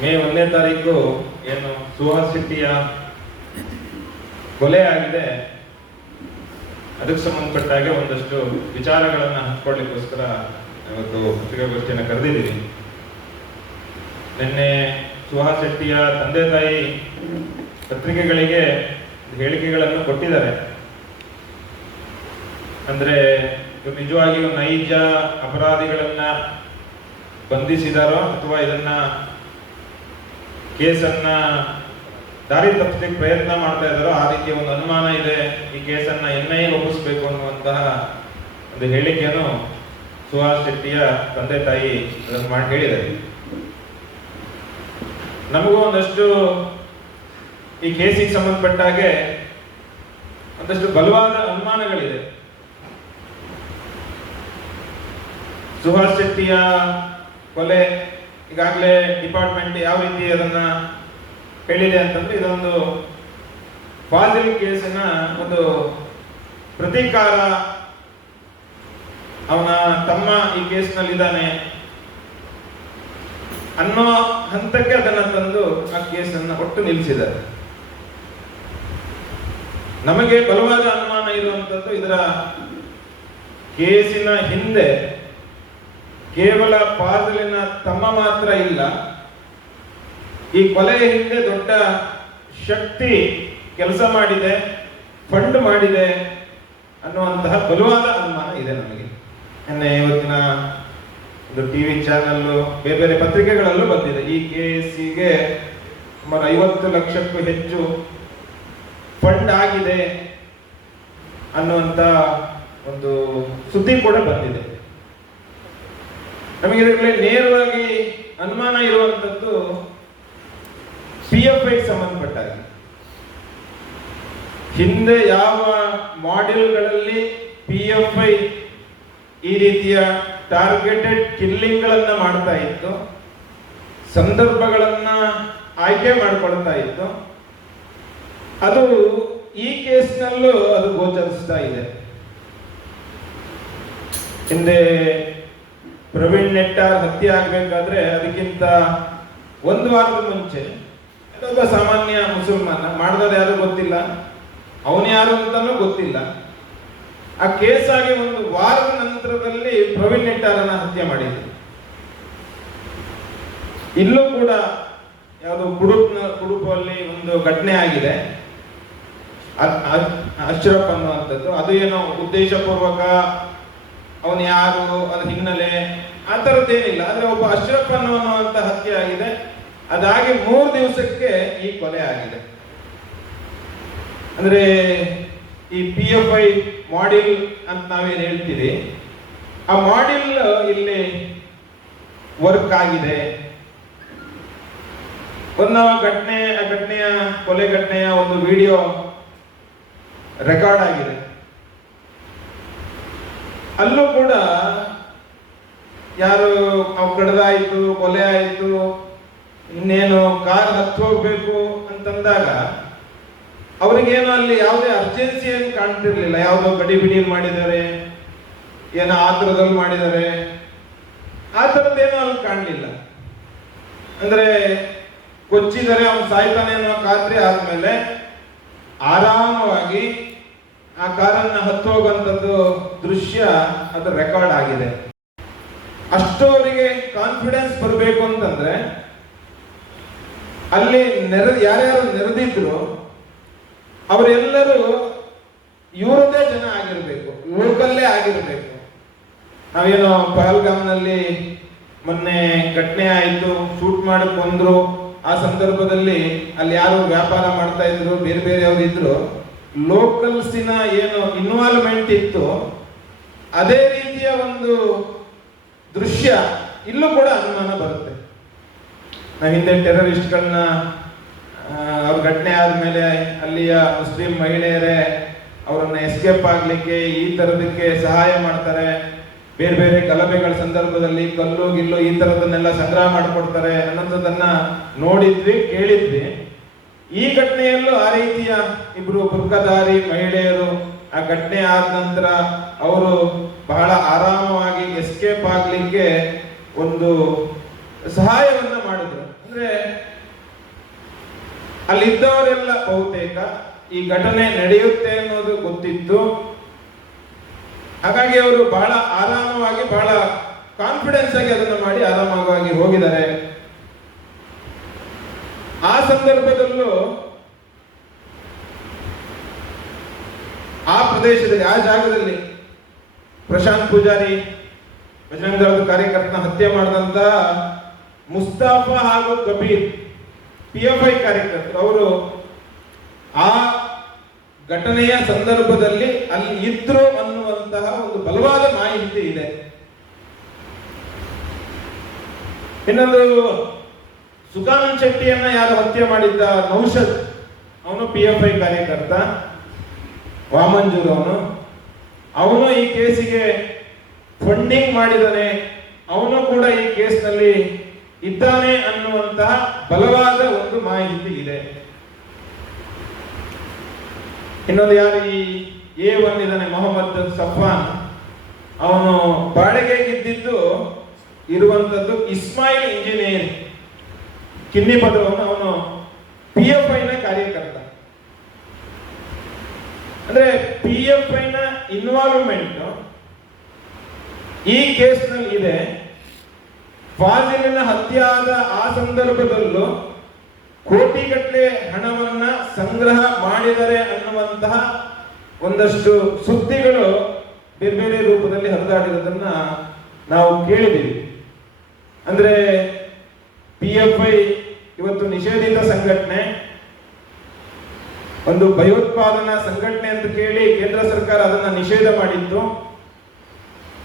ಮೇ 1ನೇ ತಾರೀಕು ಏನು ಸುಹಾಸ್ ಶೆಟ್ಟಿಯ ಕೊಲೆ ಆಗಿದೆ, ಅದಕ್ಕೆ ಸಂಬಂಧಪಟ್ಟ ಹಾಗೆ ಒಂದಷ್ಟು ವಿಚಾರಗಳನ್ನು ಹಂಚ್ಕೊಳ್ಳಿಕ್ಕೋಸ್ಕರ ಇವತ್ತು ಪತ್ರಿಕಾಗೋಷ್ಠಿಯನ್ನು ಕರೆದಿದ್ದೀವಿ. ನಿನ್ನೆ ಸುಹಾಸ್ ಶೆಟ್ಟಿಯ ತಂದೆ ತಾಯಿ ಪತ್ರಿಕೆಗಳಿಗೆ ಹೇಳಿಕೆಗಳನ್ನು ಕೊಟ್ಟಿದ್ದಾರೆ. ಅಂದ್ರೆ ನಿಜವಾಗಿಯೂ ನೈಜ ಅಪರಾಧಿಗಳನ್ನ ಬಂಧಿಸಿದಾರೋ ಅಥವಾ ಇದನ್ನ ಕೇಸನ್ನ ದಾರಿ ತಪ್ಪಿಸಲಿಕ್ಕೆ ಪ್ರಯತ್ನ ಮಾಡ್ತಾ ಇದ್ದಾರೋ ಆ ರೀತಿಯ ಒಂದು ಅನುಮಾನ ಇದೆ, ಈ ಕೇಸನ್ನ NIA ಒಪ್ಪಿಸಬೇಕು ಅನ್ನುವಂತಹ ಒಂದು ಹೇಳಿಕೆಯನ್ನು ಸುಹಾಸ್ ಶೆಟ್ಟಿಯ ತಂದೆ ತಾಯಿ ಅದನ್ನು ಮಾಡಿ ಹೇಳಿದ್ದಾರೆ. ನಮಗೂ ಒಂದಷ್ಟು ಈ ಕೇಸಿಗೆ ಸಂಬಂಧಪಟ್ಟ ಹಾಗೆ ಒಂದಷ್ಟು ಬಲವಾದ ಅನುಮಾನಗಳಿದೆ. ಸುಹಾಸ್ ಶೆಟ್ಟಿಯ ಕೊಲೆ ಈಗಾಗಲೇ ಡಿಪಾರ್ಟ್ಮೆಂಟ್ ಯಾವ ರೀತಿ ಅದನ್ನ ಹೇಳಿದೆ ಅಂತಂದ್ರೆ, ಇದೊಂದು ಫಾಜಿಲ್ ಕೇಸಿನ ಒಂದು ಪ್ರತೀಕಾರ. ಅವನ ತಮ್ಮ ಈ ಕೇಸ್ನಲ್ಲಿದ್ದಾನೆ ಅನ್ನೋ ಹಂತಕ್ಕೆ ಅದನ್ನ ತಂದು ಆ ಕೇಸನ್ನ ಒಟ್ಟು ನಿಲ್ಲಿಸಿದ್ದಾರೆ. ನಮಗೆ ಬಲವಾದ ಅನುಮಾನ ಇರುವಂತದ್ದು, ಇದರ ಕೇಸಿನ ಹಿಂದೆ ಕೇವಲ ಫಾಜಿಲಿನ ತಮ್ಮ ಮಾತ್ರ ಇಲ್ಲ, ಈ ಕೊಲೆಯ ಹಿಂದೆ ದೊಡ್ಡ ಶಕ್ತಿ ಕೆಲಸ ಮಾಡಿದೆ, ಫಂಡ್ ಮಾಡಿದೆ ಅನ್ನುವಂತಹ ಬಲವಾದ ಅನುಮಾನ ಇದೆ ನಮಗೆ. ಇವತ್ತಿನ ಒಂದು ಟಿವಿ ಚಾನೆಲ್, ಬೇರೆ ಬೇರೆ ಪತ್ರಿಕೆಗಳಲ್ಲೂ ಬಂದಿದೆ, ಈ ಕೇಸಿಗೆ ಸುಮಾರು 50 ಲಕ್ಷಕ್ಕೂ ಹೆಚ್ಚು ಫಂಡ್ ಆಗಿದೆ ಅನ್ನುವಂತ ಒಂದು ಸುದ್ದಿ ಕೂಡ ಬಂದಿದೆ. ನಮಗೆ ಇದರಲ್ಲಿ ನೇರವಾಗಿ ಅನುಮಾನ ಇರುವಂತದ್ದು PFI ಸಂಬಂಧಪಟ್ಟಾಗ. ಹಿಂದೆ ಯಾವ ಮಾಡೆಲ್ಗಳಲ್ಲಿ PFI ಈ ರೀತಿಯ ಟಾರ್ಗೆಟೆಡ್ ಕಿಲ್ಲಿಂಗ್ ಗಳನ್ನ ಮಾಡ್ತಾ ಇತ್ತು, ಸಂದರ್ಭಗಳನ್ನ ಆಯ್ಕೆ ಮಾಡಿಕೊಳ್ತಾ ಇತ್ತು, ಅದು ಈ ಕೇಸ್ನಲ್ಲೂ ಅದು ಗೋಚರಿಸ್ತಾ ಇದೆ. ಹಿಂದೆ ಪ್ರವೀಣ್ ನೆಟ್ಟಾರ್ ಹತ್ಯೆ ಆಗ್ಬೇಕಾದ್ರೆ ಅದಕ್ಕಿಂತ 1 ವಾರದ ಮುಂಚೆ ಒಬ್ಬ ಸಾಮಾನ್ಯ ಮುಸಲ್ಮಾನ, ಮಾಡಿದವರು ಯಾರು ಗೊತ್ತಿಲ್ಲ, ಅವನು ಯಾರು ಅಂತಾನೂ ಗೊತ್ತಿಲ್ಲ, ಆ ಕೇಸ್ ಆಗಿ 1 ವಾರದ ನಂತರದಲ್ಲಿ ಪ್ರವೀಣ್ ನೆಟ್ಟಾರನ್ನ ಹತ್ಯೆ ಮಾಡಿದ್ರು. ಇಲ್ಲೂ ಕೂಡ ಯಾವುದು ಕುಡುಪಲ್ಲಿ ಒಂದು ಘಟನೆ ಆಗಿದೆ, ಅಶ್ರಫ್ ಅನ್ನುವಂಥದ್ದು. ಅದು ಏನೋ ಉದ್ದೇಶಪೂರ್ವಕ, ಅವನು ಯಾರು, ಅದ್ರ ಹಿನ್ನೆಲೆ ಆ ಥರದ್ದೇನಿಲ್ಲ, ಆದ್ರೆ ಒಬ್ಬ ಅಶ್ರಫ್ ಅನ್ನುವಂತ ಹತ್ಯೆ ಆಗಿದೆ. ಅದಾಗಿ 3 ದಿವಸಕ್ಕೆ ಈ ಕೊಲೆ ಆಗಿದೆ. ಅಂದ್ರೆ ಈ PFI ಮಾಡೆಲ್ ಅಂತ ನಾವೇನು ಹೇಳ್ತೀವಿ, ಆ ಮಾಡೆಲ್ ಇಲ್ಲಿ ವರ್ಕ್ ಆಗಿದೆ. ಒಂದು ಘಟನೆಯ ಕೊಲೆ ಘಟನೆಯ ಒಂದು ವಿಡಿಯೋ ರೆಕಾರ್ಡ್ ಆಗಿದೆ. ಅಲ್ಲೂ ಕೂಡ ಯಾರು ಕಡ್ದಾಯ್ತು, ಕೊಲೆ ಆಯ್ತು, ಇನ್ನೇನು ಕಾರ್ ಹತ್ತು ಹೋಗ್ಬೇಕು ಅಂತಂದಾಗ ಅವ್ರಿಗೇನು ಅಲ್ಲಿ ಯಾವುದೇ ಅರ್ಜೆನ್ಸಿ ಏನು ಕಾಣ್ತಿರ್ಲಿಲ್ಲ. ಯಾವುದೋ ಗಡಿಬಿಡಿಯಲ್ಲಿ ಮಾಡಿದ್ದಾರೆ, ಏನೋ ಆತರದಲ್ಲಿ ಮಾಡಿದ್ದಾರೆ, ಆ ಥರದ್ದೇನೋ ಅಲ್ಲಿ ಕಾಣಲಿಲ್ಲ. ಅಂದ್ರೆ ಕೊಚ್ಚಿದರೆ ಅವನು ಸಾಯ್ತಾನೆ ಅನ್ನೋ ಖಾತ್ರಿ ಆದ್ಮೇಲೆ ಆರಾಮವಾಗಿ ಆ ಕಾರನ್ನ ಹತ್ತು ಹೋಗುವಂಥದ್ದು ದೃಶ್ಯ ಅದು ರೆಕಾರ್ಡ್ ಆಗಿದೆ. ಅಷ್ಟು ಅವರಿಗೆ ಕಾನ್ಫಿಡೆನ್ಸ್ ಬರಬೇಕು ಅಂತಂದ್ರೆ ಅಲ್ಲಿ ಯಾರ್ಯಾರು ನೆರೆದಿದ್ರು ಅವರೆಲ್ಲರೂ ಇವರದೇ ಜನ ಆಗಿರ್ಬೇಕು, ಲೋಕಲ್ಲೇ ಆಗಿರ್ಬೇಕು. ನಾವೇನೋ ಪಹಲ್ಗಾಮ್ನಲ್ಲಿ ಮೊನ್ನೆ ಘಟನೆ ಆಯಿತು, ಶೂಟ್ ಮಾಡಿ ಕೊಂದ್ರು, ಆ ಸಂದರ್ಭದಲ್ಲಿ ಅಲ್ಲಿ ಯಾರು ವ್ಯಾಪಾರ ಮಾಡ್ತಾ ಇದ್ರು, ಬೇರೆ ಬೇರೆಯವರು ಇದ್ರು, ಲೋಕಲ್ಸಿನ ಏನು ಇನ್ವಾಲ್ವ್ಮೆಂಟ್ ಇತ್ತು, ಅದೇ ರೀತಿಯ ಒಂದು ದೃಶ್ಯ ಇಲ್ಲೂ ಕೂಡ ಅನುಮಾನ ಬರುತ್ತೆ. ನಾವು ಹಿಂದೆ ಟೆರರಿಸ್ಟ್ಗಳನ್ನ ಅವ್ರ ಘಟನೆ ಆದ್ಮೇಲೆ ಅಲ್ಲಿಯ ಮುಸ್ಲಿಂ ಮಹಿಳೆಯರೇ ಅವರನ್ನ ಎಸ್ಕೇಪ್ ಆಗ್ಲಿಕ್ಕೆ ಈ ತರದಕ್ಕೆ ಸಹಾಯ ಮಾಡ್ತಾರೆ, ಬೇರೆ ಬೇರೆ ಗಲಭೆಗಳ ಸಂದರ್ಭದಲ್ಲಿ ಕಲ್ಲು ಗಿಲ್ಲು ಈ ತರದನ್ನೆಲ್ಲ ಸಂಗ್ರಹ ಮಾಡಿಕೊಡ್ತಾರೆ ಅನ್ನೋದನ್ನ ನೋಡಿದ್ವಿ, ಕೇಳಿದ್ವಿ. ಈ ಘಟನೆಯಲ್ಲೂ ಆ ರೀತಿಯ ಇಬ್ರು ಬುರ್ಕಧಾರಿ ಮಹಿಳೆಯರು ಆ ಘಟನೆ ಆದ ನಂತರ ಅವರು ಬಹಳ ಆರಾಮವಾಗಿ ಎಸ್ಕೇಪ್ ಆಗ್ಲಿಕ್ಕೆ ಒಂದು ಸಹಾಯವನ್ನ ಮಾಡಿದ್ರು. ಅಂದ್ರೆ ಅಲ್ಲಿದ್ದವರೆಲ್ಲ ಬಹುತೇಕ ಈ ಘಟನೆ ನಡೆಯುತ್ತೆ ಅನ್ನೋದು ಗೊತ್ತಿತ್ತು. ಹಾಗಾಗಿ ಅವರು ಬಹಳ ಆರಾಮವಾಗಿ, ಬಹಳ ಕಾನ್ಫಿಡೆನ್ಸ್ ಆಗಿ ಅದನ್ನು ಮಾಡಿ ಆರಾಮವಾಗಿ ಹೋಗಿದ್ದಾರೆ. ಆ ಸಂದರ್ಭದಲ್ಲೂ ಆ ಪ್ರದೇಶದಲ್ಲಿ, ಆ ಜಾಗದಲ್ಲಿ ಪ್ರಶಾಂತ್ ಪೂಜಾರಿ, ಬಜರಂಗ ದಳದ ಕಾರ್ಯಕರ್ತನ ಹತ್ಯೆ ಮಾಡಿದಂತ ಮುಸ್ತಾಫಾ ಹಾಗೂ ಕಬೀರ್ PFI ಕಾರ್ಯಕರ್ತರು, ಅವರು ಆ ಘಟನೆಯ ಸಂದರ್ಭದಲ್ಲಿ ಅಲ್ಲಿ ಇದ್ರು ಅನ್ನುವಂತಹ ಒಂದು ಬಲವಾದ ಮಾಹಿತಿ ಇದೆ. ಇನ್ನೊಂದು, ಸುಖಾನಂದ್ ಶೆಟ್ಟಿಯನ್ನ ಯಾರು ಹತ್ಯೆ ಮಾಡಿದ್ದ ನೌಷದ್, ಅವನು PFI ಕಾರ್ಯಕರ್ತ, ವಾಮಂಜೂರು ಅವನು ಈ ಕೇಸಿಗೆ ಫಂಡಿಂಗ್ ಮಾಡಿದಾನೆ, ಅವನು ಕೂಡ ಈ ಕೇಸ್ನಲ್ಲಿ ಇದ್ದಾನೆ ಅನ್ನುವಂತಹ ಬಲವಾದ ಒಂದು ಮಾಹಿತಿ ಇದೆ. ಇನ್ನೊಂದು, ಯಾರು ಈ A1 ಇದ್ದಾನೆ ಮೊಹಮ್ಮದ್ ಸಫಾನ್, ಅವನು ಬಾಡಿಗೆಗಿದ್ದು ಇರುವಂತದ್ದು ಇಸ್ಮಾಯಿಲ್ ಇಂಜಿನಿಯರಿಂಗ್ ಕಿನ್ನಿ ಪದವನ್ನು, ಅವನು PFI ನ ಕಾರ್ಯಕರ್ತ. ಅಂದ್ರೆ PFI ನ ಇನ್ವಾಲ್ವ್ಮೆಂಟ್ ಈ ಕೇಸ್ನಲ್ಲಿ ಇದೆ. ಫಾಜಿಲಿನ ಹತ್ಯೆ ಆದ ಆ ಸಂದರ್ಭದಲ್ಲೂ ಕೋಟಿಗಟ್ಟಲೆ ಹಣವನ್ನ ಸಂಗ್ರಹ ಮಾಡಿದರೆ ಅನ್ನುವಂತಹ ಒಂದಷ್ಟು ಸುದ್ದಿಗಳು ಬೇರೆ ಬೇರೆ ರೂಪದಲ್ಲಿ ಹರಿದಾಡಿರೋದನ್ನ ನಾವು ಕೇಳಿದ್ದೀವಿ. ಅಂದ್ರೆ PFI ಇವತ್ತು ನಿಷೇಧಿತ ಸಂಘಟನೆ, ಒಂದು ಭಯೋತ್ಪಾದನಾ ಸಂಘಟನೆ ಅಂತ ಕೇಳಿ ಕೇಂದ್ರ ಸರ್ಕಾರ ಅದನ್ನ ನಿಷೇಧ ಮಾಡಿತ್ತು.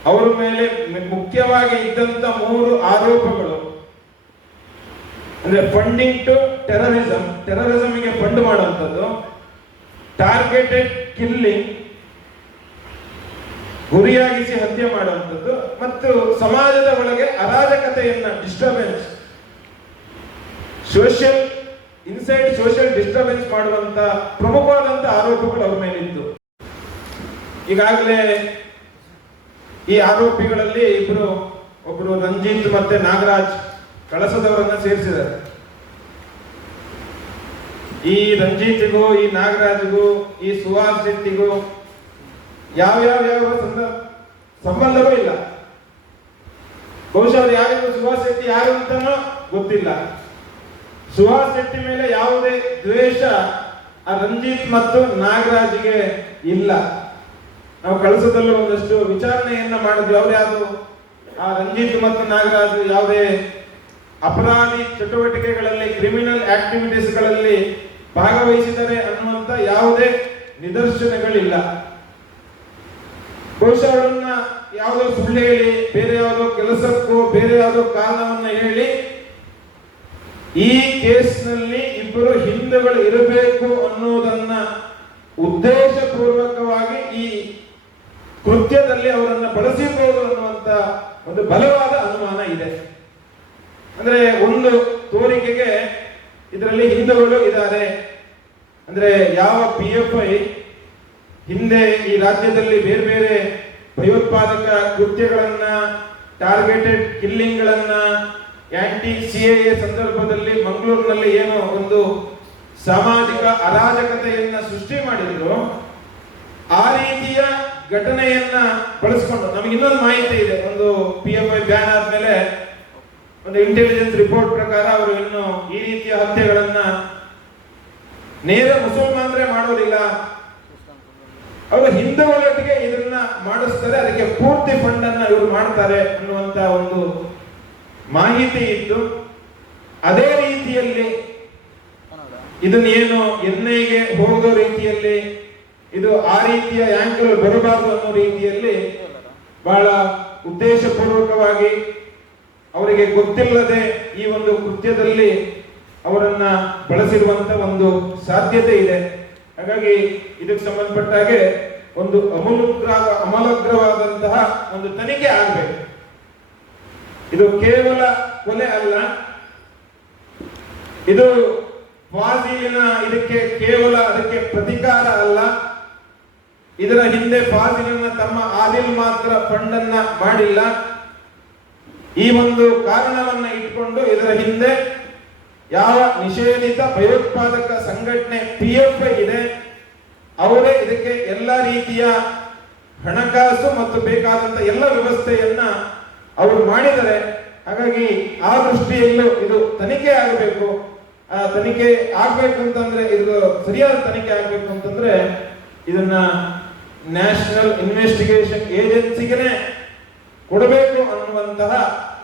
ಅವರ ಮೇಲೆ ಮುಖ್ಯವಾಗಿ ಇದ್ದಂತ 3 ಆರೋಪಗಳು ಅಂದ್ರೆ ಫಂಡಿಂಗ್ ಟು ಟೆರರಿಸಂ, ಟೆರರಿಸಂಗೆ ಫಂಡ್ ಮಾಡುವಂಥದ್ದು, ಟಾರ್ಗೆಟೆಡ್ ಕಿಲ್ಲಿಂಗ್, ಗುರಿಯಾಗಿಸಿ ಹತ್ಯೆ ಮಾಡುವಂಥದ್ದು, ಮತ್ತು ಸಮಾಜದ ಒಳಗೆ ಅರಾಜಕತೆಯನ್ನ, ಡಿಸ್ಟರ್ಬೆನ್ಸ್, ಸೋಷಿಯಲ್ ಡಿಸ್ಟರ್ಬೆನ್ಸ್ ಮಾಡುವಂತ ಪ್ರಮುಖವಾದಂತ ಆರೋಪಗಳು ಅವ್ರ ಮೇಲಿತ್ತು. ಈಗಾಗಲೇ ಈ ಆರೋಪಿಗಳಲ್ಲಿ ಒಬ್ಬರು ರಂಜಿತ್ ಮತ್ತೆ ನಾಗರಾಜ್ ಕಳಸದವರನ್ನ ಸೇರಿಸಿದ್ದಾರೆ. ಈ ರಂಜಿತ್ಗೂ, ಈ ನಾಗರಾಜ್ಗೂ, ಈ ಸುಹಾಸ್ ಶೆಟ್ಟಿಗೂ ಯಾವ ಸಂಬಂಧವೂ ಇಲ್ಲ. ಬಹುಶಃ ಅವ್ರು ಯಾರಿಗೂ ಸುಹಾಸ್ ಶೆಟ್ಟಿ ಯಾರು ಅಂತಾನೂ ಗೊತ್ತಿಲ್ಲ. ಸುಹಾಸ್ ಶೆಟ್ಟಿ ಮೇಲೆ ಯಾವುದೇ ದ್ವೇಷ ಆ ರಂಜಿತ್ ಮತ್ತು ನಾಗರಾಜ್ಗೆ ಇಲ್ಲ. ನಾವು ಕಳಸದಲ್ಲೂ ಒಂದಷ್ಟು ವಿಚಾರಣೆಯನ್ನ ಮಾಡಿದ್ವಿ. ಅವ್ರು ಯಾರು, ಆ ರಂಜಿತ್ ಮತ್ತು ನಾಗರಾಜ್ ಯಾವುದೇ ಅಪರಾಧಿ ಚಟುವಟಿಕೆಗಳಲ್ಲಿ, ಕ್ರಿಮಿನಲ್ ಆಕ್ಟಿವಿಟೀಸ್ಗಳಲ್ಲಿ ಭಾಗವಹಿಸಿದರೆ ಅನ್ನುವಂತ ಯಾವುದೇ ನಿದರ್ಶನಗಳಿಲ್ಲ. ಬಹುಶಃ ಅವರನ್ನ ಯಾವುದೋ ಸುಳ್ಳು ಹೇಳಿ, ಬೇರೆ ಯಾವುದೋ ಕೆಲಸಕ್ಕೂ ಬೇರೆ ಯಾವುದೋ ಕಾರಣವನ್ನ ಹೇಳಿ ಈ ಕೇಸ್ನಲ್ಲಿ ಇಬ್ಬರು ಹಿಂದೂಗಳು ಇರಬೇಕು ಅನ್ನೋದನ್ನ ಉದ್ದೇಶಪೂರ್ವಕವಾಗಿ ಈ ಕೃತ್ಯದಲ್ಲಿ ಅವರನ್ನ ಬಳಸಿಬಹುದು ಅನ್ನುವಂತ ಒಂದು ಬಲವಾದ ಅನುಮಾನ ಇದೆ. ಅಂದ್ರೆ ಒಂದು ತೋರಿಕೆಗೆ ಇದರಲ್ಲಿ ಹಿಂದೂಗಳು ಇದ್ದಾರೆ ಅಂದ್ರೆ, ಯಾವ PFI ಹಿಂದೆ ಈ ರಾಜ್ಯದಲ್ಲಿ ಬೇರೆ ಬೇರೆ ಭಯೋತ್ಪಾದಕ ಕೃತ್ಯಗಳನ್ನ, ಟಾರ್ಗೆಟೆಡ್ ಕಿಲ್ಲಿಂಗ್ಗಳನ್ನ, CAA ಸಂದರ್ಭದಲ್ಲಿ ಮಂಗಳೂರಿನಲ್ಲಿ ಏನೋ ಒಂದು ಸಾಮಾಜಿಕ ಅರಾಜಕತೆಯನ್ನ ಸೃಷ್ಟಿ ಮಾಡಿದ್ರು, ಆ ರೀತಿಯ ಘಟನೆಯನ್ನ ಬಳಸಿಕೊಂಡು ನಮಗೆ ಇನ್ನೊಂದು ಮಾಹಿತಿ ಇದೆ. ಒಂದು PFI ಬ್ಯಾನ್ ಆದ್ಮೇಲೆ ಒಂದು ಇಂಟೆಲಿಜೆನ್ಸ್ ರಿಪೋರ್ಟ್ ಪ್ರಕಾರ ಅವರು ಇನ್ನು ಈ ರೀತಿಯ ಹತ್ಯೆಗಳನ್ನ ನೇರ ಮುಸಲ್ಮಾನರೇ ಮಾಡೋದಿಲ್ಲ, ಅವರು ಹಿಂದೂಗಳೊಟ್ಟಿಗೆ ಇದನ್ನ ಮಾಡಿಸ್ತಾರೆ, ಅದಕ್ಕೆ ಪೂರ್ತಿ ಫಂಡ್ ಅನ್ನ ಇವರು ಮಾಡ್ತಾರೆ ಅನ್ನುವಂತ ಒಂದು ಮಾಹಿತಿ ಇದ್ದು, ಅದೇ ರೀತಿಯಲ್ಲಿ ಇದನ್ನೇನು NIಗೆ ಹೋಗೋ ರೀತಿಯಲ್ಲಿ, ಇದು ಆ ರೀತಿಯ ಆಂಗಲ್ ಬರಬಾರದು ಅನ್ನೋ ರೀತಿಯಲ್ಲಿ ಬಹಳ ಉದ್ದೇಶಪೂರ್ವಕವಾಗಿ ಅವರಿಗೆ ಗೊತ್ತಿಲ್ಲದೆ ಈ ಒಂದು ಕೃತ್ಯದಲ್ಲಿ ಅವರನ್ನ ಬಳಸಿರುವಂತ ಒಂದು ಸಾಧ್ಯತೆ ಇದೆ. ಹಾಗಾಗಿ ಇದಕ್ಕೆ ಸಂಬಂಧಪಟ್ಟ ಹಾಗೆ ಒಂದು ಅಮೂಲಾಗ್ರವಾದಂತಹ ಒಂದು ತನಿಖೆ ಆಗಬೇಕು. ಇದು ಕೇವಲ ಕೊಲೆ ಅಲ್ಲ, ಇದು ಫಾಜಿಲಿನ ಇದಕ್ಕೆ ಕೇವಲ ಅದಕ್ಕೆ ಪ್ರತಿಕಾರ ಅಲ್ಲ. ಇದರ ಹಿಂದೆ ಫಾಜಿಲಿನ ತಮ್ಮ ಆದಿಲ್ ಮಾತ್ರ ಫಂಡ್ ಅನ್ನ ಮಾಡಿಲ್ಲ. ಈ ಒಂದು ಕಾರಣವನ್ನ ಇಟ್ಕೊಂಡು ಇದರ ಹಿಂದೆ ಯಾವ ನಿಷೇಧಿತ ಭಯೋತ್ಪಾದಕ ಸಂಘಟನೆ PFI ಇದೆ, ಅವರೇ ಇದಕ್ಕೆ ಎಲ್ಲ ರೀತಿಯ ಹಣಕಾಸು ಮತ್ತು ಬೇಕಾದಂತ ಎಲ್ಲ ವ್ಯವಸ್ಥೆಯನ್ನ ಅವರು ಮಾಡಿದರೆ. ಹಾಗಾಗಿ ಆ ದೃಷ್ಟಿಯಲ್ಲೂ ಇದು ತನಿಖೆ ಆಗಬೇಕು. ಆ ತನಿಖೆ ಆಗ್ಬೇಕು ಅಂತಂದ್ರೆ, ಇದು ಸರಿಯಾದ ತನಿಖೆ ಆಗ್ಬೇಕು ಅಂತಂದ್ರೆ ಇದನ್ನ ನ್ಯಾಷನಲ್ ಇನ್ವೆಸ್ಟಿಗೇಷನ್ ಏಜೆನ್ಸಿಗೆ ಕೊಡಬೇಕು ಅನ್ನುವಂತಹ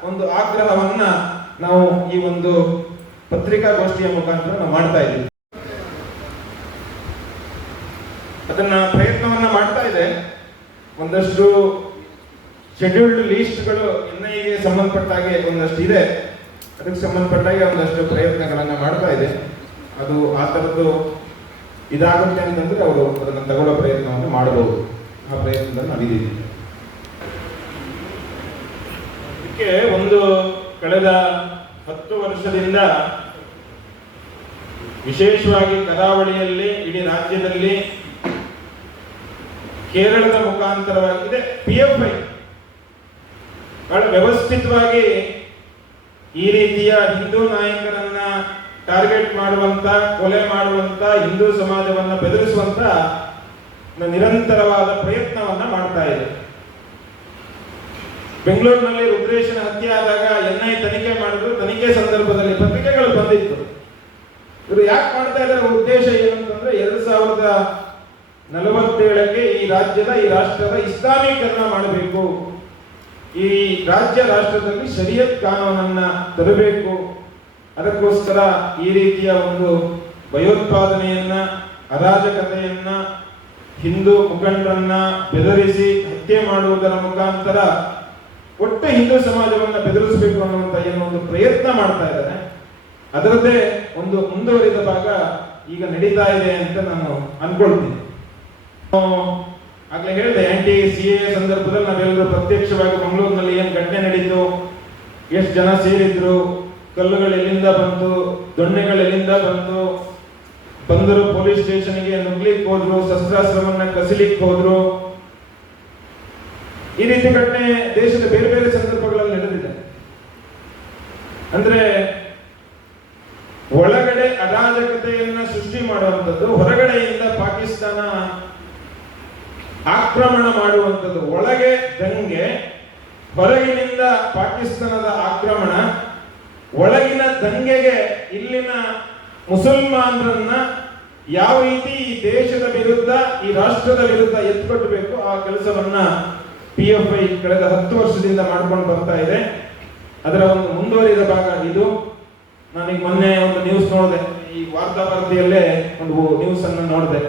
ಒಂದು ಆಗ್ರಹವನ್ನ ನಾವು ಈ ಒಂದು ಪತ್ರಿಕಾಗೋಷ್ಠಿಯ ಮುಖಾಂತರ ನಾವು ಮಾಡ್ತಾ ಇದ್ದೀವಿ. ಅದನ್ನ ಪ್ರಯತ್ನವನ್ನ ಮಾಡ್ತಾ ಇದೆ. ಒಂದಷ್ಟು ಶೆಡ್ಯೂಲ್ಡ್ ಲೀಸ್ಟ್ಗಳು NIA ಸಂಬಂಧಪಟ್ಟ ಹಾಗೆ ಒಂದಷ್ಟು ಇದೆ, ಅದಕ್ಕೆ ಸಂಬಂಧಪಟ್ಟ ಹಾಗೆ ಒಂದಷ್ಟು ಪ್ರಯತ್ನಗಳನ್ನ ಮಾಡ್ತಾ ಇದೆ. ಅದು ಆ ಥರದ್ದು ಇದಾಗುತ್ತೆ ಅಂತಂದ್ರೆ ಅವರು ಅದನ್ನು ತಗೊಳ್ಳೋ ಪ್ರಯತ್ನವನ್ನು ಮಾಡಬಹುದು. ಆ ಪ್ರಯತ್ನದಲ್ಲಿ ನಾವಿದ್ದೀವಿ. ಇದಕ್ಕೆ ಒಂದು ಕಳೆದ 10 ವರ್ಷದಿಂದ ವಿಶೇಷವಾಗಿ ಕರಾವಳಿಯಲ್ಲಿ, ಇಡೀ ರಾಜ್ಯದಲ್ಲಿ, ಕೇರಳದ ಮುಖಾಂತರವಾಗಿದೆ PFI ಬಹಳ ವ್ಯವಸ್ಥಿತವಾಗಿ ಈ ರೀತಿಯ ಹಿಂದೂ ನಾಯಕರನ್ನ ಟಾರ್ಗೆಟ್ ಮಾಡುವಂತ, ಕೊಲೆ ಮಾಡುವಂತ, ಹಿಂದೂ ಸಮಾಜವನ್ನ ಬೆದರಿಸುವಂತ ನಿರಂತರವಾದ ಪ್ರಯತ್ನವನ್ನ ಮಾಡ್ತಾ ಇದೆ. ಬೆಂಗಳೂರಿನಲ್ಲಿ ರುದ್ರೇಶನ ಹತ್ಯೆ ಆದಾಗ NIA ತನಿಖೆ ಮಾಡಿದ್ರು. ತನಿಖೆ ಸಂದರ್ಭದಲ್ಲಿ ಪತ್ರಿಕೆಗಳು ಬಂದಿತ್ತು. ಇವರು ಯಾಕೆ ಮಾಡ್ತಾ ಇದ್ದಾರೆ, ಉದ್ದೇಶ ಏನಂತಂದ್ರೆ 2047ಕ್ಕೆ ಈ ರಾಜ್ಯದ, ಈ ರಾಷ್ಟ್ರದ ಇಸ್ಲಾಮೀಕರಣ ಮಾಡಬೇಕು, ಈ ರಾಜ್ಯ ರಾಷ್ಟ್ರದಲ್ಲಿ ಶರಿಯತ್ ಕಾನೂನನ್ನ ತರಬೇಕು. ಅದಕ್ಕೋಸ್ಕರ ಈ ರೀತಿಯ ಒಂದು ಭಯೋತ್ಪಾದನೆಯನ್ನ, ಅರಾಜಕತೆಯನ್ನ, ಹಿಂದೂ ಮುಖಂಡರನ್ನ ಬೆದರಿಸಿ ಹತ್ಯೆ ಮಾಡುವುದರ ಮುಖಾಂತರ ಒಟ್ಟು ಹಿಂದೂ ಸಮಾಜವನ್ನ ಬೆದರಿಸಬೇಕು ಅನ್ನುವಂತ ಏನೋ ಒಂದು ಪ್ರಯತ್ನ ಮಾಡ್ತಾ ಇದ್ದಾರೆ. ಅದರದ್ದೇ ಒಂದು ಮುಂದುವರಿದ ಭಾಗ ಈಗ ನಡೀತಾ ಇದೆ ಅಂತ ನಾನು ಅನ್ಕೊಳ್ತೀನಿ. ಆಗ್ಲೇ ಹೇಳಿದೆ, anti-CAA ಸಂದರ್ಭದಲ್ಲಿ ನಾವೆಲ್ಲರೂ ಪ್ರತ್ಯಕ್ಷವಾಗಿ ಮಂಗಳೂರಿನಲ್ಲಿ ಏನ್ ಘಟನೆ ನಡೀತು, ಎಷ್ಟು ಜನ ಸೇರಿದ್ರು, ಕಲ್ಲುಗಳು ಎಲ್ಲಿಂದ ಬಂತು, ದೊಣ್ಣೆಗಳು ಎಲ್ಲಿಂದ ಬಂತು, ಬಂದರು ಪೊಲೀಸ್ ಸ್ಟೇಷನ್ಗೆ ನುಗ್ಲಿಕ್ಕೆ ಹೋದ್ರು, ಶಸ್ತ್ರಾಸ್ತ್ರವನ್ನ ಕಸಿಲಿಕ್ಕೆ ಹೋದ್ರು. ಈ ರೀತಿ ಘಟನೆ ದೇಶದ ಬೇರೆ ಬೇರೆ ಸಂದರ್ಭಗಳಲ್ಲಿ ನಡೆದಿದೆ. ಅಂದ್ರೆ ಒಳಗಡೆ ಅರಾಜಕತೆಯನ್ನ ಸೃಷ್ಟಿ ಮಾಡುವಂಥದ್ದು, ಹೊರಗಡೆಯಿಂದ ಪಾಕಿಸ್ತಾನ ಆಕ್ರಮಣ ಮಾಡುವಂಥದ್ದು. ಒಳಗೆ ದಂಗೆ, ಹೊರಗಿನಿಂದ ಪಾಕಿಸ್ತಾನದ ಆಕ್ರಮಣ. ಒಳಗಿನ ದಂಗೆಗೆ ಇಲ್ಲಿನ ಮುಸಲ್ಮಾನರನ್ನ ಯಾವ ರೀತಿ ಈ ದೇಶದ ವಿರುದ್ಧ, ಈ ರಾಷ್ಟ್ರದ ವಿರುದ್ಧ ಎತ್ಕೊಟ್ಟಬೇಕು, ಆ ಕೆಲಸವನ್ನ PFI ಕಳೆದ 10 ವರ್ಷದಿಂದ ಮಾಡ್ಕೊಂಡು ಬರ್ತಾ ಇದೆ. ಅದರ ಒಂದು ಮುಂದುವರಿದ ಭಾಗ ಇದು. ನಾನೀಗ ಮೊನ್ನೆ ಒಂದು ನ್ಯೂಸ್ ನೋಡಿದೆ, ಈ ವಾರ್ತಾವಾರ್ತೆಯಲ್ಲೇ ಒಂದು ನ್ಯೂಸ್ ಅನ್ನು ನೋಡಿದೆ.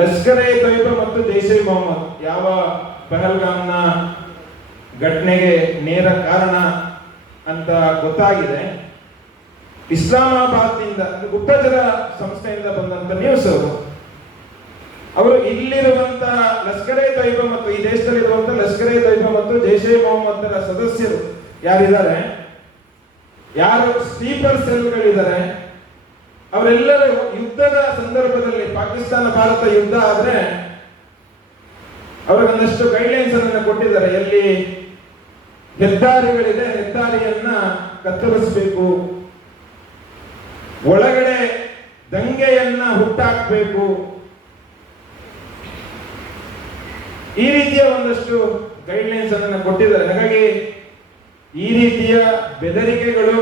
ಲಷ್ಕರ್-ಎ-ತೊಯ್ಬಾ ಮತ್ತು ಜೈಷ್-ಇ-ಮೊಹಮ್ಮದ್ ಯಾವ ಪಹಲ್ಗಾಮ್ನ ಘಟನೆಗೆ ನೇರ ಕಾರಣ ಅಂತ ಗೊತ್ತಾಗಿದೆ. ಇಸ್ಲಾಮಾಬಾದ್ನಿಂದ, ಗುಪ್ತಚರ ಸಂಸ್ಥೆಯಿಂದ ಬಂದಂತ ನ್ಯೂಸ್. ಅವರು ಇಲ್ಲಿರುವಂತ ಲಷ್ಕರ್-ಎ-ತೊಯ್ಬಾ ಮತ್ತು ಈ ದೇಶದಲ್ಲಿರುವಂತ ಲಷ್ಕರ್-ಎ-ತೊಯ್ಬಾ ಮತ್ತು ಜೈಷ್-ಇ-ಮೊಹಮ್ಮದರ ಸದಸ್ಯರು ಯಾರಿದ್ದಾರೆ, ಯಾರು ಸ್ಲೀಪರ್ ಸೆಲ್ಗಳಿದ್ದಾರೆ, ಅವರೆಲ್ಲರೂ ಯುದ್ಧದ ಸಂದರ್ಭದಲ್ಲಿ, ಪಾಕಿಸ್ತಾನ ಭಾರತ ಯುದ್ಧ ಆದ್ರೆ ಅವರಿಗೊಂದಷ್ಟು ಗೈಡ್ಲೈನ್ಸ್ ಅನ್ನು ಕೊಟ್ಟಿದ್ದಾರೆ. ಎಲ್ಲಿ ಹೆದ್ದಾರಿಗಳಿದೆ, ಹೆದ್ದಾರಿಯನ್ನ ಕತ್ತರಿಸಬೇಕು, ಒಳಗಡೆ ದಂಗೆಯನ್ನ ಹುಟ್ಟಾಕಬೇಕು, ಈ ರೀತಿಯ ಒಂದಷ್ಟು ಗೈಡ್ಲೈನ್ಸ್ ಅನ್ನು ಕೊಟ್ಟಿದ್ದಾರೆ. ಹಾಗಾಗಿ ಈ ರೀತಿಯ ಬೆದರಿಕೆಗಳು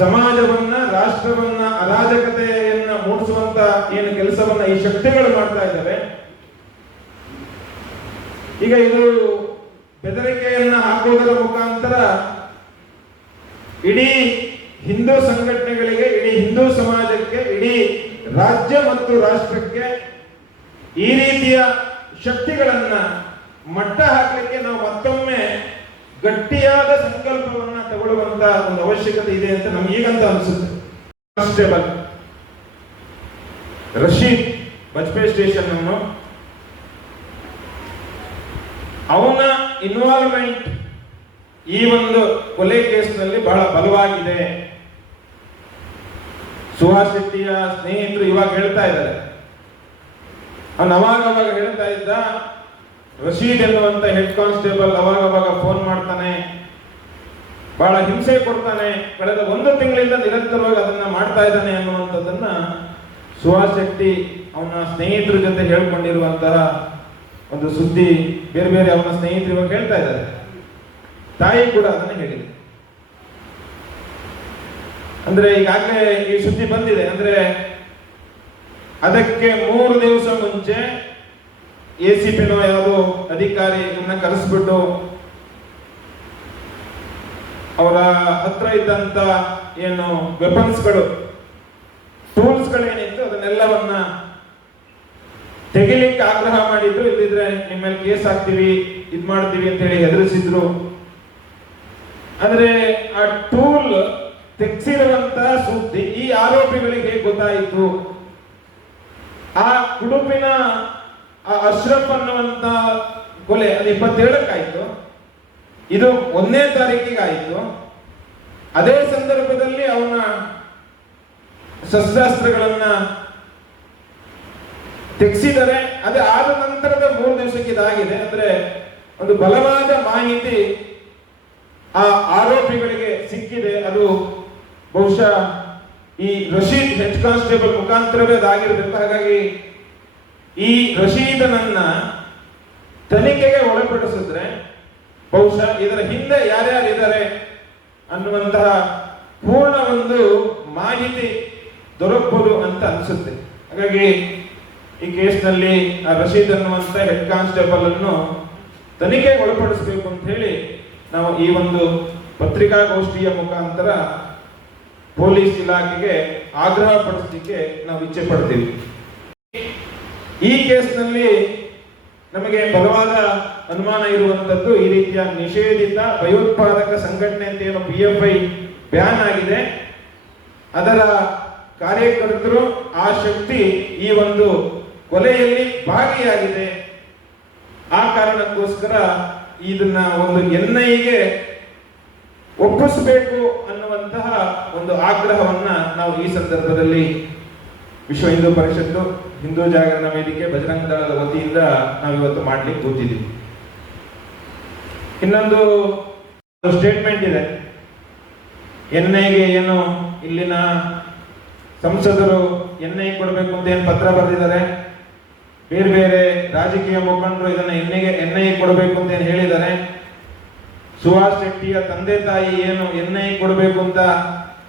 ಸಮಾಜವನ್ನ, ರಾಷ್ಟ್ರವನ್ನ, ಅರಾಜಕತೆಯನ್ನ ಮೂಡಿಸುವಂತ ಏನು ಕೆಲಸವನ್ನ ಈ ಶಕ್ತಿಗಳು ಮಾಡ್ತಾ ಇದ್ದಾವೆ. ಈಗ ಇದು ಬೆದರಿಕೆಯನ್ನ ಹಾಕುವುದರ ಮುಖಾಂತರ ಇಡೀ ಹಿಂದೂ ಸಂಘಟನೆಗಳಿಗೆ, ಇಡೀ ಹಿಂದೂ ಸಮಾಜಕ್ಕೆ, ಇಡೀ ರಾಜ್ಯ ಮತ್ತು ರಾಷ್ಟ್ರಕ್ಕೆ ಈ ರೀತಿಯ ಶಕ್ತಿಗಳನ್ನ ಮಟ್ಟ ಹಾಕಲಿಕ್ಕೆ ನಾವು ಮತ್ತೊಮ್ಮೆ ಗಟ್ಟಿಯಾದ ಸಂಕಲ್ಪವನ್ನ ತಗೊಳ್ಳುವಂತ ಒಂದು ಅವಶ್ಯಕತೆ ಇದೆ ಅಂತ ನಮಗೀಗಂತ ಅನಿಸುತ್ತೆ. ಕಾನ್ಸ್ಟೇಬಲ್ ರಶೀದ್ ಬಜ್ಪೆ ಸ್ಟೇಷನ್ ಅನ್ನು, ಅವನ ಇನ್ವಾಲ್ವ್ಮೆಂಟ್ ಈ ಒಂದು ಕೊಲೆ ಕೇಸ್ನಲ್ಲಿ ಬಹಳ ಬಲವಾಗಿದೆ. ಸುಹಾಸ್ ಶೆಟ್ಟಿಯ ಸ್ನೇಹಿತರು ಇವಾಗ ಹೇಳ್ತಾ ಇದ್ದಾರೆ, ಅವನು ಅವಾಗವಾಗ ಹೇಳ್ತಾ ಇದ್ದ, ರಶೀದ್ ಎನ್ನುವಂತ ಹೆಡ್ ಕಾನ್ಸ್ಟೇಬಲ್ ಅವಾಗವಾಗ ಫೋನ್ ಮಾಡ್ತಾನೆ, ಬಹಳ ಹಿಂಸೆ ಕೊಡ್ತಾನೆ, ಕಳೆದ 1 ತಿಂಗಳಿಂದ ನಿರಂತರವಾಗಿ ಅದನ್ನ ಮಾಡ್ತಾ ಇದ್ದಾನೆ ಅನ್ನುವಂಥದ್ದನ್ನ ಸುಹಾಸ್ ಶೆಟ್ಟಿ ಅವನ ಸ್ನೇಹಿತರ ಜೊತೆ ಹೇಳ್ಕೊಂಡಿರುವಂತಹ ಒಂದು ಸುದ್ದಿ ಬೇರೆ ಬೇರೆ ಅವನ ಸ್ನೇಹಿತರು ಇವಾಗ ಹೇಳ್ತಾ ಇದ್ದಾರೆ. ತಾಯಿ ಕೂಡ ಅದನ್ನ ಹೇಳಿದೆ. ಅಂದ್ರೆ ಈಗಾಗಲೇ ಈ ಸುದ್ದಿ ಬಂದಿದೆ. ಅಂದ್ರೆ ಅದಕ್ಕೆ 3 ದಿವಸ ಮುಂಚೆ ACPನೋ ಯಾವುದೋ ಅಧಿಕಾರಿ ಇದನ್ನ ಕರೆಸ್ಬಿಟ್ಟು ಅವರ ಹತ್ರ ಇದ್ದಂತ ಏನು ವೆಪನ್ಸ್ಗಳು, ಟೂಲ್ಸ್ಗಳೇನಿತ್ತು ಅದನ್ನೆಲ್ಲವನ್ನ ತೆಗಿಲಿಕ್ಕೆ ಆಗ್ರಹ ಮಾಡಿದ್ರು. ಇಲ್ಲಿದ್ರೆ ನಿಮ್ಮ ಮೇಲೆ ಕೇಸ್ ಹಾಕ್ತೀವಿ, ಇದ್ ಮಾಡ್ತೀವಿ ಅಂತ ಹೇಳಿ ಹೆದರಿಸಿದ್ರು. ಆದ್ರೆ ಆ ಟೂಲ್ ತೆಗ್ಸಿರುವಂತ ಸುದ್ದಿ ಈ ಆರೋಪಿಗಳಿಗೆ ಗೊತ್ತಾಯಿತು. ಆ ಕುಡುಪಿನ ಅಶ್ರಫ್ ಅನ್ನುವಂತ ಕೊಲೆ ಅದು 27ಕ್ಕಾಯ್ತು, ಇದು 1ನೇ ತಾರೀಕಿಗೆ ಆಯಿತು. ಅದೇ ಸಂದರ್ಭದಲ್ಲಿ ಅವನ ಶಸ್ತ್ರಾಸ್ತ್ರಗಳನ್ನ ತೆಗೆಸಿದರೆ ಅದೇ ಆದ ನಂತರದ 3 ದಿವಸಕ್ಕೆ ಇದಾಗಿದೆ. ಅಂದ್ರೆ ಒಂದು ಬಲವಾದ ಮಾಹಿತಿ ಆ ಆರೋಪಿಗಳಿಗೆ ಸಿಕ್ಕಿದೆ. ಅದು ಬಹುಶಃ ಈ ರಶೀದ್ ಹೆಡ್ ಕಾನ್ಸ್ಟೇಬಲ್ ಮುಖಾಂತರವೇ ಅದಾಗಿರ್ಬೇಕು. ಹಾಗಾಗಿ ಈ ರಶೀದನನ್ನ ತನಿಖೆಗೆ ಒಳಪಡಿಸಿದ್ರೆ ಬಹುಶಃ ಇದರ ಹಿಂದೆ ಯಾರ್ಯಾರಿದ್ದಾರೆ ಅನ್ನುವಂತಹ ಪೂರ್ಣ ಒಂದು ಮಾಹಿತಿ ದೊರಕಬಹುದು ಅಂತ ಅನಿಸುತ್ತೆ. ಹಾಗಾಗಿ ಈ ಕೇಸ್ನಲ್ಲಿ ಆ ರಶೀದ್ ಅನ್ನುವಂತ ಹೆಡ್ ಕಾನ್ಸ್ಟೇಬಲ್ ಅನ್ನು ತನಿಖೆಗೆ ಒಳಪಡಿಸಬೇಕು ಅಂತ ಹೇಳಿ ನಾವು ಈ ಒಂದು ಪತ್ರಿಕಾಗೋಷ್ಠಿಯ ಮುಖಾಂತರ ಪೊಲೀಸ್ ಇಲಾಖೆಗೆ ಆಗ್ರಹ ಪಡಿಸಲಿಕ್ಕೆ ನಾವು ಇಚ್ಛೆ ಪಡ್ತೀವಿ. ಈ ಕೇಸ್ನಲ್ಲಿ ನಮಗೆ ಬಲವಾದ ಅನುಮಾನ ಇರುವಂತದ್ದು ಈ ರೀತಿಯ ನಿಷೇಧಿತ ಭಯೋತ್ಪಾದಕ ಸಂಘಟನೆ ಅಂತ ಏನು PFI ಬ್ಯಾನ್ ಆಗಿದೆ, ಅದರ ಕಾರ್ಯಕರ್ತರು ಆ ಶಕ್ತಿ ಈ ಒಂದು ಕೊಲೆಯಲ್ಲಿ ಭಾಗಿಯಾಗಿದೆ. ಆ ಕಾರಣಕ್ಕೋಸ್ಕರ ಇದನ್ನ ಒಂದು NIಗೆ ಒಪ್ಪಿಸಬೇಕು ಅನ್ನುವಂತಹ ಒಂದು ಆಗ್ರಹವನ್ನ ನಾವು ಈ ಸಂದರ್ಭದಲ್ಲಿ ವಿಶ್ವ ಹಿಂದೂ ಪರಿಷತ್ತು, ಹಿಂದೂ ಜಾಗರಣ ವೇದಿಕೆ, ಬಜರಂಗ ದಳದ ವತಿಯಿಂದ ನಾವಿವತ್ತು ಮಾಡ್ಲಿಕ್ಕೆ ಕೂತಿದ್ದೀವಿ. ಇನ್ನೊಂದು ಸ್ಟೇಟ್ಮೆಂಟ್ ಇದೆ. NIಗೆ ಏನು ಇಲ್ಲಿನ ಸಂಸದರು NI ಕೊಡಬೇಕು ಅಂತ ಏನು ಪತ್ರ ಬರೆದಿದ್ದಾರೆ, ಬೇರೆ ಬೇರೆ ರಾಜಕೀಯ ಮುಖಂಡರು ಇದನ್ನ NI ಕೊಡಬೇಕು ಅಂತ ಏನು ಹೇಳಿದ್ದಾರೆ. ಸುಹಾಸ್ ಶೆಟ್ಟಿಯ ತಂದೆ ತಾಯಿ ಏನು NI ಕೊಡಬೇಕು ಅಂತ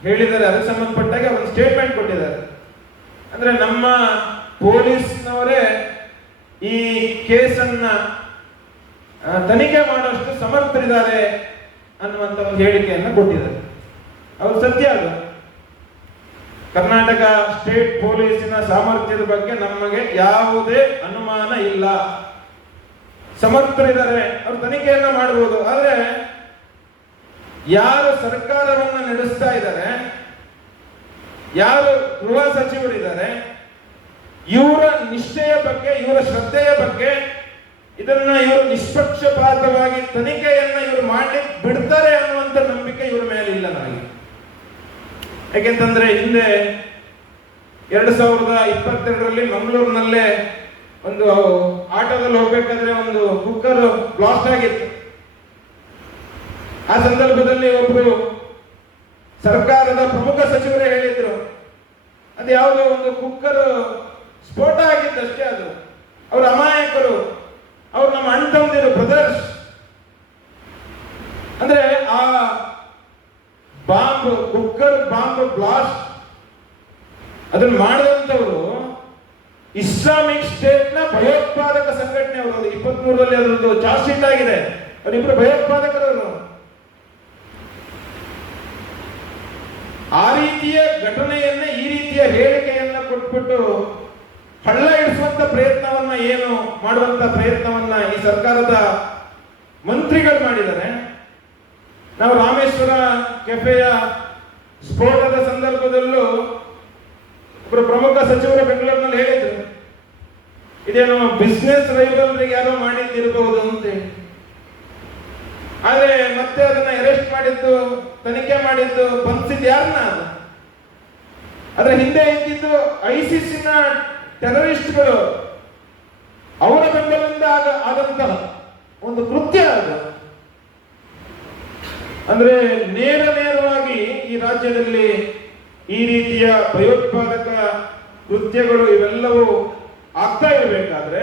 ಹೇಳಿದ್ದಾರೆ, ಅದಕ್ಕೆ ಸಂಬಂಧಪಟ್ಟಾಗ ಒಂದು ಸ್ಟೇಟ್ಮೆಂಟ್ ಕೊಟ್ಟಿದ್ದಾರೆ. ಅಂದ್ರೆ ನಮ್ಮ ಪೊಲೀಸ್ನವರೇ ಈ ಕೇಸನ್ನ ತನಿಖೆ ಮಾಡುವಷ್ಟು ಸಮರ್ಥರಿದ್ದಾರೆ ಅನ್ನುವಂತ ಒಂದು ಹೇಳಿಕೆಯನ್ನು ಕೊಟ್ಟಿದ್ದಾರೆ. ಅದು ಸತ್ಯ. ಅದು ಕರ್ನಾಟಕ ಸ್ಟೇಟ್ ಪೊಲೀಸಿನ ಸಾಮರ್ಥ್ಯದ ಬಗ್ಗೆ ನಮಗೆ ಯಾವುದೇ ಅನುಮಾನ ಇಲ್ಲ. ಸಮರ್ಥರಿದ್ದಾರೆ, ಅವರು ತನಿಖೆಯನ್ನ ಮಾಡಬಹುದು. ಆದ್ರೆ ಯಾರು ಸರ್ಕಾರವನ್ನ ನಡೆಸ್ತಾ ಇದ್ದಾರೆ, ಯಾರು ಗೃಹ ಸಚಿವರಿದ್ದಾರೆ, ಇವರ ನಿಷ್ಠೆಯ ಬಗ್ಗೆ, ಇವರ ಶ್ರದ್ಧೆಯ ಬಗ್ಗೆ, ಇದನ್ನ ಇವರು ನಿಷ್ಪಕ್ಷಪಾತವಾಗಿ ತನಿಖೆಯನ್ನ ಇವರು ಮಾಡ್ಲಿಕ್ಕೆ ಬಿಡ್ತಾರೆ ಅನ್ನುವಂತ ನಂಬಿಕೆ ಇವರ ಮೇಲೆ ಇಲ್ಲ ನನಗೆ. ಯಾಕೆಂತಂದ್ರೆ ಹಿಂದೆ 2022ರಲ್ಲಿ ಮಂಗಳೂರಿನಲ್ಲೇ ಒಂದು ಆಟೋದಲ್ಲಿ ಹೋಗ್ಬೇಕಾದ್ರೆ ಒಂದು ಕುಕ್ಕರ್ ಬ್ಲಾಸ್ಟ್ ಆಗಿತ್ತು. ಆ ಸಂದರ್ಭದಲ್ಲಿ ಒಬ್ರು ಸರ್ಕಾರದ ಪ್ರಮುಖ ಸಚಿವರೇ ಹೇಳಿದ್ರು, ಅದು ಯಾವುದೋ ಒಂದು ಕುಕ್ಕರ್ ಸ್ಫೋಟ ಆಗಿದ್ದಷ್ಟೇ, ಅದು ಅವ್ರ ಅಮಾಯಕರು, ಅವ್ರು ನಮ್ಮ ಅಣ್ಣ ತಮ್ಮಂದಿರು, ಬ್ರದರ್ಸ್. ಅಂದ್ರೆ ಆ ಬಾಂಬ್, ಕುಕ್ಕರ್ ಬಾಂಬ್ ಬ್ಲಾಸ್ಟ್ ಅದನ್ನು ಮಾಡಿದಂಥವರು ಇಸ್ಲಾಮಿಕ್ ಸ್ಟೇಟ್ ನ ಭಯೋತ್ಪಾದಕ ಸಂಘಟನೆ ಅವರು. 23ರಲ್ಲಿ ಅದರದ್ದು ಚಾರ್ಜ್ ಶೀಟ್ ಆಗಿದೆ. ಅವರಿಬ್ರು ಭಯೋತ್ಪಾದಕರವರು. ಆ ರೀತಿಯ ಘಟನೆಯನ್ನ, ಈ ರೀತಿಯ ಹೇಳಿಕೆಯನ್ನ ಕೊಟ್ಬಿಟ್ಟು ಹಳ್ಳ ಇಡಿಸುವಂತ ಪ್ರಯತ್ನವನ್ನ, ಏನು ಮಾಡುವಂತ ಪ್ರಯತ್ನವನ್ನ ಈ ಸರ್ಕಾರದ ಮಂತ್ರಿಗಳು ಮಾಡಿದ್ದಾರೆ. ನಾವು ರಾಮೇಶ್ವರ ಕೆಫೆಯ ಸ್ಫೋಟದ ಸಂದರ್ಭದಲ್ಲೂ ಒಬ್ಬರು ಪ್ರಮುಖ ಸಚಿವರು ಬೆಂಗಳೂರಿನಲ್ಲಿ ಹೇಳಿದ್ರು, ಇದೇನು ಬಿಸ್ನೆಸ್ ರೈವಲ್ರಿಗೆ ಯಾರೋ ಮಾಡಿದ್ದಿರಬಹುದು ಅಂತೇಳಿ. ಆದ್ರೆ ಮತ್ತೆ ಅದನ್ನ ಅರೆಸ್ಟ್ ಮಾಡಿದ್ದು, ತನಿಖೆ ಮಾಡಿದ್ದು, ಬಂಧಿಸಿದ್ದು ಯಾರನ್ನ? ಅದು ಅದರ ಹಿಂದೆ ಇದ್ದಿದ್ದು ICCನ ಟೆರರಿಸ್ಟ್ಗಳು, ಅವರ ಬೆಂಬಲದಿಂದ ಆದಂತಹ ಒಂದು ಕೃತ್ಯ ಅದು. ಅಂದ್ರೆ ನೇರವಾಗಿ ಈ ರಾಜ್ಯದಲ್ಲಿ ಈ ರೀತಿಯ ಭಯೋತ್ಪಾದಕ ಕೃತ್ಯಗಳು ಇವೆಲ್ಲವೂ ಆಗ್ತಾ ಇರಬೇಕಾದ್ರೆ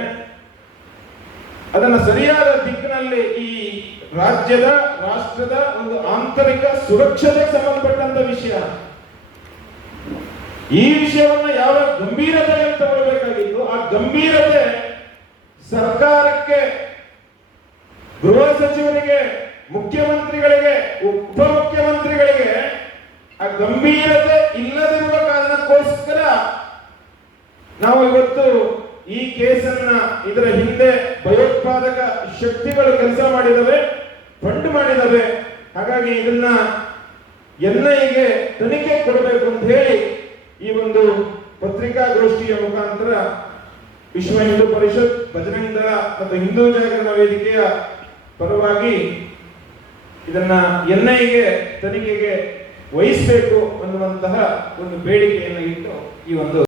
ಅದನ್ನ ಸರಿಯಾದ ದಿಕ್ಕಿನಲ್ಲಿ ಈ ರಾಜ್ಯದ ರಾಷ್ಟ್ರದ ಒಂದು ಆಂತರಿಕ ಸುರಕ್ಷತೆಗೆ ಸಂಬಂಧಪಟ್ಟಂತ ವಿಷಯ, ಈ ವಿಷಯವನ್ನ ಯಾವ ಗಂಭೀರತೆಯನ್ನು ತಗೊಳ್ಬೇಕಾಗಿತ್ತು ಆ ಗಂಭೀರತೆ ಸರ್ಕಾರಕ್ಕೆ, ಗೃಹ ಸಚಿವರಿಗೆ, ಮುಖ್ಯಮಂತ್ರಿಗಳಿಗೆ, ಉಪಮುಖ್ಯಮಂತ್ರಿಗಳಿಗೆ ಆ ಗಂಭೀರತೆ ಇಲ್ಲದಿರುವ ಕಾರಣಕ್ಕೋಸ್ಕರ ನಾವು ಇವತ್ತು ಈ ಕೇಸನ್ನ, ಇದರ ಹಿಂದೆ ಭಯೋತ್ಪಾದಕ ಶಕ್ತಿಗಳು ಕೆಲಸ ಮಾಡಿದವೆ, ಫಂಡ್ ಮಾಡಿದವೆ. ಹಾಗಾಗಿ ಇದನ್ನ ಎನ್ಐಗೆ ತನಿಖೆ ಕೊಡಬೇಕು ಅಂತ ಹೇಳಿ ಈ ಒಂದು ಪತ್ರಿಕಾಗೋಷ್ಠಿಯ ಮುಖಾಂತರ ವಿಶ್ವ ಹಿಂದೂ ಪರಿಷತ್, ಬಜರಂಗ ದಳ ಮತ್ತು ಹಿಂದೂ ಜಾಗರಣ ವೇದಿಕೆಯ ಪರವಾಗಿ ಇದನ್ನ ಎನ್ಐಗೆ ತನಿಖೆಗೆ ವಹಿಸಬೇಕು ಅನ್ನುವಂತಹ ಒಂದು ಬೇಡಿಕೆಯನ್ನು ಇಟ್ಟು ಈ ಒಂದು